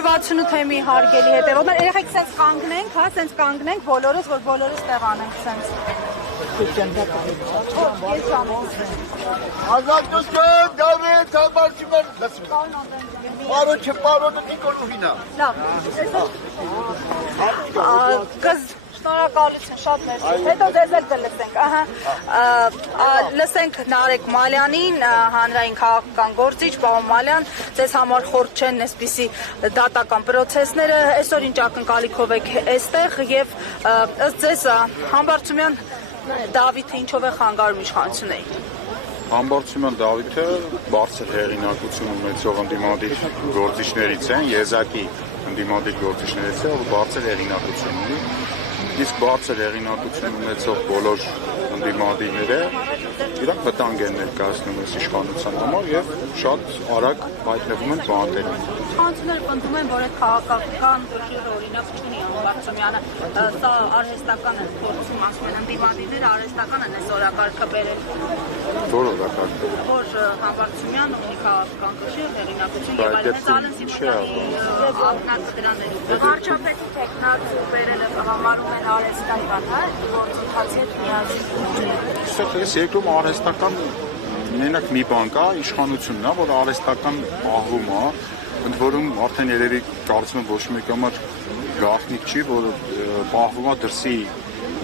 168-ի հարգելի հետևողներ, երեխեք սենց կանգնենք, հա, սենց կանգնենք բոլորս, որ բոլորս տեղ անենք սենց։ Ազատություն, դավիթ, համարչիմեր, լսում։ Պարոչը, պարոչը տիկոլուհինա։ Լավ, շնորհակալություն, շատ մերսի, հետո ձեզ էլ կլսենք, լսենք Նարեկ Մալյանին, հանրային քաղաքական գործիչ, պարոն Մալյան, ձեզ համար խորտ չեն այսպիսի դատական պրոցեսները, այսօր ինչ ակնկալիքով եք այստեղ եւ ըստ ձեզ Համբարձումյան Դավիթը ինչով է խանգարում իշխանություններին։ Համբարձումյան Դավիթը բարձր հեղինակություն ունեցող ընդդիմադիր գործիչներից են, եզակի ընդդիմադիր գործիչներից է, ով բարձր հեղինակություն ունի, իսկ բարձր հեղինակություն ունեցող բոլոր ընդդիմադիրները իրանք վտանգ են ներկայացնում այս իշխանության համար եւ շատ արագ հայտնվում են բանտերում։ Իշխանությունները պնդում են, որ այդ քաղաքական գլխի օրինակ չունի Համբարձումյանը, սա արհեստական է փորձում, ասում են ընդդիմադիրները արհեստական են այս օրակարգը բերել։ Որ օրակարգը։ Որ Համբարձումյանը ունի քաղաքական գլխի հեղինակություն եւ այլն, Ալեն Սիմոնյանի ակնարկը դրաներում։ Վարչապետի տեխնացու բերելը համարում են արհեստական, հա, որ ցույցի հետ միացի։ Ես երկրում արհեստական մենակ մի բան կա, իշխանությունն է, որ արհեստական պահվում է, ընդ որում արդեն երևի կարծում եմ ոչ մեկ համար գաղտնիք չի, որ պահվում է դրսի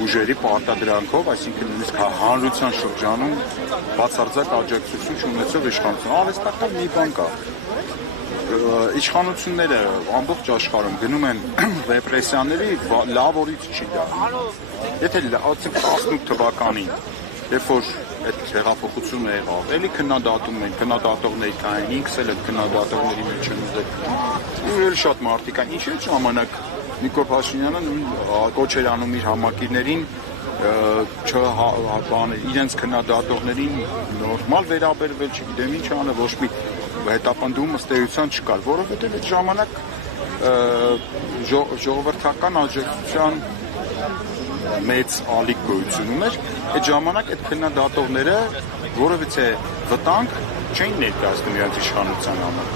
ուժերի պարտադրանքով, այսինքն նույնիսկ հանրության շրջանում բացարձակ աջակցություն չունեցող իշխանություն։ Արհեստական մի բան կա։ Իշխանությունները ամբողջ աշխարհում գնում են ռեպրեսիաների, լավ օրից չի դա։ Եթե 18 թվականին, երբ որ այդ հեղափոխությունը եղավ, էլի քննադատում են, քննադատողներ կային, ինքս էլ այդ քննադատողների մեջ եմ ուզել։ Ու շատ մարդիկ այն, ինչ է ժամանակ Նիկոլ Փաշինյանը կոչ էր անում իր համակիրներին իրենց քննադատողներին նորմալ վերաբերվել, չգիտեմ ինչ անը, ոչ մի հետապնդում ըստ էության չկար, որովհետև այդ ժամանակ ժողովրդական աջակցության մեծ ալիք գոյություն ուներ, այդ ժամանակ այդ քննադատողները որովհետև վտանգ չէին ներկայացնում իրենց իշխանության համար։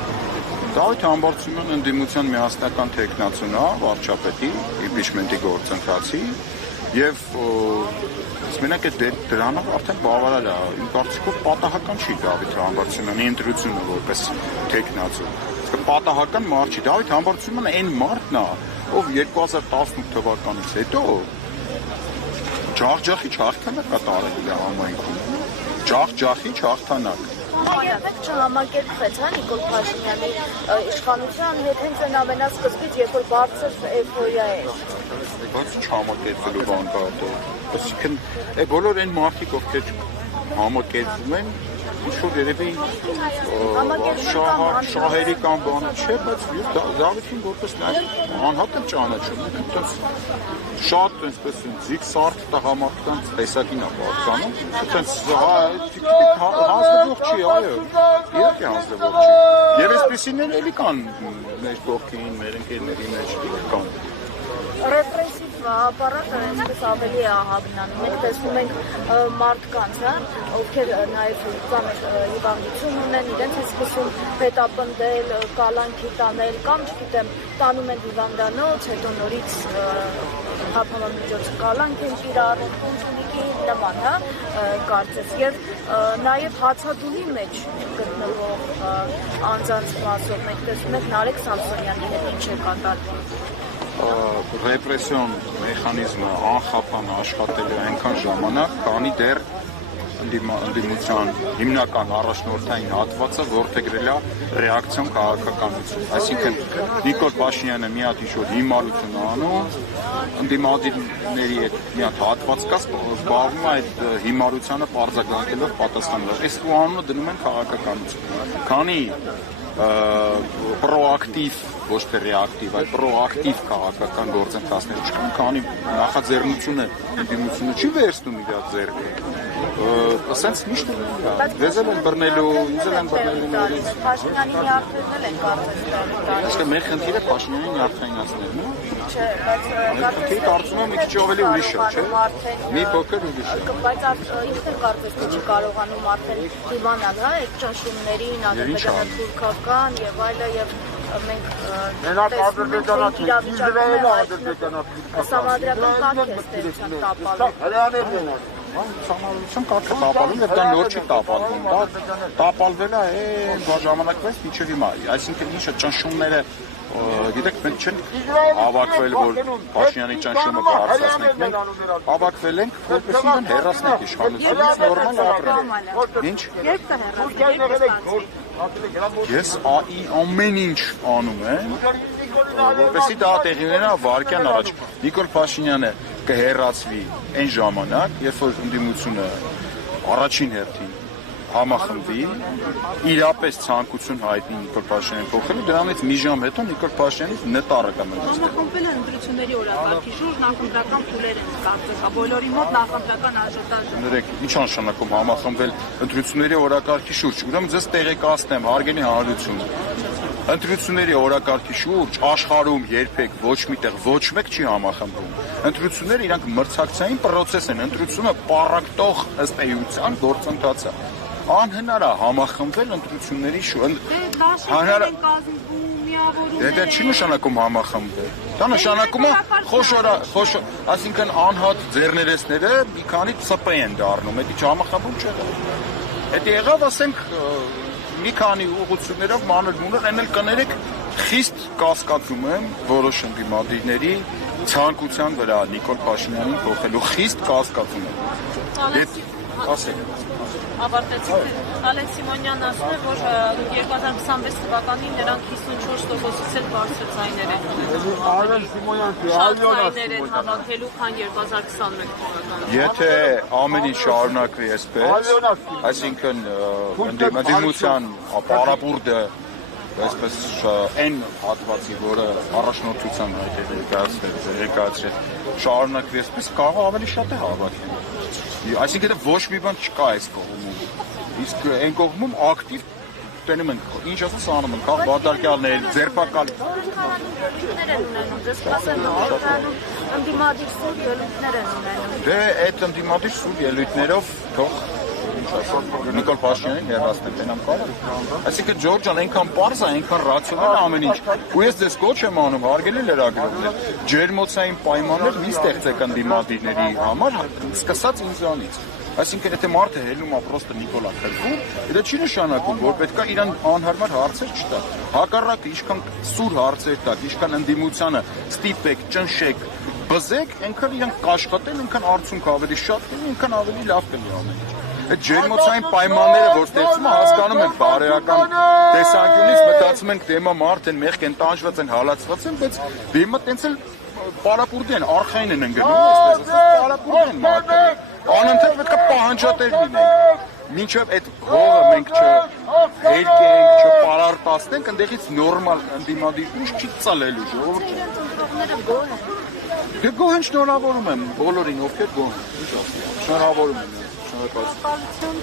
Դավիթ Համբարձումյանը ընդդիմության միասնական թեկնածուն է, վարչապետի, իմպիչմենտի գործընթացի եւ մենակ այդ դրանով արդեն բավարար է։ Իմ կարծիքով պատահական չի Դավիթ Համբարձումյանի ընտրությունը որպես թեկնածու։ Իսկ պատահական մարդ չի։ Դավիթ Համբարձումյանը այն մարդն է, ով 2018 թվականից հետո ջախջախիչ հաղթանակ կատարել է համայնքում։ Ջախջախիչ հաղթանակ։ Երբեք չհամակերպվեց, հա, Նիկոլ Փաշինյանի իշխանության հետ հենց այն ամենասկզբից, երբ որ բարձր էյֆորիա էր։ Բայց չհամակերպվելու բան կա դե։ Այսինքն բոլոր այն մարդիկ, ովքեր համակերպվում են, ինչ-որ երևի շահերի կամ բանը չէ, բայց Դավիթին որպես նաև անհատ եմ ճանաչում, այդպես շատ այսպես զիգսարթ տղամարդկանց տեսակին է պատկանում, այդպես հանձնվող չի, այո, իհարկե հանձնվող չի։ Եվ այսպիսիներ էլի կան մեր կողքին, մեր ընկերների մեջ կան։ Ռեպրեսիվ ապարատը այսպես ավելի է ահագնանում։ Մենք տեսնում ենք մարդկանց, հա, ովքեր նաև կամ հիվանդություն ունեն, իրենց է սկսում հետապնդել, կալանքի տանել, կամ չգիտեմ, տանում են հիվանդանոց, հետո նորից հապամամիջոցը կալանք են կիրառում, կունտունիկի նման, հա, կարծես, եւ նաև հացադուլի մեջ գտնվող անձանց մասով մենք տեսնում ենք Նարեկ Սամսոնյանի հետ ինչ է կատարվում։ Ռեպրեսիոն մեխանիզմը անխափան աշխատելու այնքան ժամանակ, քանի դեռ ընդդիմության հիմնական առաջնորդային հատվածը որդեգրել է ռեակցիոն քաղաքականություն։ Այսինքն Նիկոլ Փաշինյանը մի հատ ինչ-որ հիմարություն անում, ընդդիմադիրների հետ մի հատ հատված կա, զբաղվում է այդ հիմարությանը պարզագանքելով պատասխանելով։ Այս անունը դնում են քաղաքականություն։ Քանի պրոակտիվ, ոչ թե ռեակտիվ, այլ պրոակտիվ քաղաքական գործընթացներ չկան, քանի նախաձեռնությունը ընդդիմությունը չի վերցնում իր ձեռքը։ Ասենց միշտ դեզ են բռնելու, ինձ են բռնելու նորից։ Փաշինյանի նյարդերն են կարծես տալու։ Իսկ մեր խնդիրը Փաշինյանի նյարդայնացնելն է։ Չէ, բայց կարծում եմ մի քիչ ավելի ուրիշ է, չէ։ Մի փոքր ուրիշ է։ Բայց ինքն էլ կարծես թե չի կարողանում արդեն դիվանալ, հա, այդ ճնշումներին, ադրբեջանա թուրքական եւ այլը եւ մենք Մենակ տեսնում ենք, որ Ադրբեջանացի, իրավիճակում է Ադրբեջանացի։ Սահմանադրական կարգ է ստեղծան տապալը։ Հրեաներ են։ Սահմանադրության կարգը տապալում եւ դա նոր չի տապալվում։ Դա տապալվել է ժամանակվեց մինչեւ հիմա։ Այսինքն ինչը ճնշումները գիտեք մենք չենք հավաքվել որ Փաշինյանի ճնշումը բարձրացնենք մենք հավաքվել ենք որպեսզի իրեն հեռացնենք իշխանությունից նորմալ ապրել։ Ինչ։ Ես ամեն ինչ անում եմ որպեսզի դա տեղի ունենա վարկյան առաջ։ Նիկոլ Փաշինյանը կհեռացվի այն ժամանակ, երբ որ ընդդիմությունը առաջին հերթին համախմբվի, իրապես ցանկություն հայտնի Նիկոլ Փաշինյանին փոխելու, դրանից մի ժամ հետո Նիկոլ Փաշինյանից նետարը կմնա։ Համախմբվել են ընտրությունների օրակարգի շուրջ, նախընտրական փուլեր են ստացվել, բոլորի մոտ նախընտրական աժոտաժ։ Ներեք, ինչ նշանակում համախմբվել ընտրությունների օրակարգի շուրջ։ Ուրեմն ձեզ տեղեկացնեմ, հարգելի հանրություն։ Ընտրությունների օրակարգի շուրջ աշխարհում երբեք ոչ միտեղ ոչ մեկ չի համախմբվում։ Ընտրությունները իրանք մրցակցային process են, ընտրությունը պարակտող ըստ էության գործընթաց է։ Անհնար է համախմբվել ընտրությունների շուրջ։ Դա չի նշանակում համախմբվել։ Դա նշանակում է խոշոր, այսինքն անհատ ձեռներեցները մի քանի ՑՊ են դառնում, դա չհամախմբում չէ։ Դա եղավ, ասենք, մի քանի ուղղություններով մանր-մունր էնել կներեք խիստ կասկածում եմ որոշ ընդդիմադիրների ցանկության վրա Նիկոլ Փաշինյանին փոխելու խիստ կասկածում եմ։ Ասեք։ Ավարտեցիք։ Ալեքս Սիմոնյանն ասում է, որ 2026 թվականին նրանք 54%-ից էլ բարձր ձայներ են ունենում։ Արեն Սիմոնյանը, Ձայներ են հավաքելու, քան 2021 թվականին։ Եթե ամեն ինչ շարունակվի այսպես, այսինքն ընդդիմության պարապուրդը այսպես այն հատվածի, որը առաջնորդության ներկայացրել, շարունակվի այսպես, կարող ավելի շատ է հավաքել։ Այսինքն ոչ մի բան չկա այս կողմում։ Իսկ այն կողմում ակտիվ տենում են, ինչ ասած անում են, քաղ բադարկյալներ, ձերբակալ։ Ելույթներ են ունենում, դες ասեմ, ընդդիմադիր սուր ելույթներ են ունենում։ Դե այդ ընդդիմադիր սուր ելույթներով թող ինչ ասեմ, Նիկոլ Փաշինյանին հեռացնել տենամ կարող։ Այսինքն Ջորջ ջան, այնքան պարզ է, այնքան ռացիոնալ է ամեն ինչ։ Ու ես ձեզ կոչ եմ անում, հարգելի լրագրողներ, ջերմոցային պայմաններ մի ստեղծեք ընդդիմադիրների համար, սկսած ինձանից։ Այսինքն եթե մարդը հելնում է պրոստը Նիկոլա քրվում, դա չի նշանակում, որ պետքա իրան անհարմար հարցեր չտա։ Հակառակը ինչքան սուր հարցեր տակ, ինչքան ընդդիմությանը ստիպեք, ճնշեք, բզեք, այնքան իրանք կաշխատեն, այնքան արդյունք ավելի շատ կլինի, այնքան ավելի լավ կլինի ամեն ինչ։ Այդ ջերմոցային պայմանները, որ ստեղծում են, հասկանում են բարոյական տեսանկյունից, մտածում ենք դեմա մարդ են, մեղք են, տանջված են, հալածված են, բայց դեմա տենց էլ պարապուրդ են, արխային են ընկնում, այսպես ասած, պարապուրդ են մարդը։ Անընդհատ պետք է պահանջատեր լինենք։ Մինչև այդ հողը մենք չհերկենք, չպարարտացնենք, ընդեղից նորմալ ընդդիմադիր ինչ չի ծալելու ժողովուրդը։ Դե գոհ են շնորհավորում եմ բոլորին, ովքեր գոհ են։ Ինչ ասեմ, շնորհավորում եմ։ Շնորհակալություն։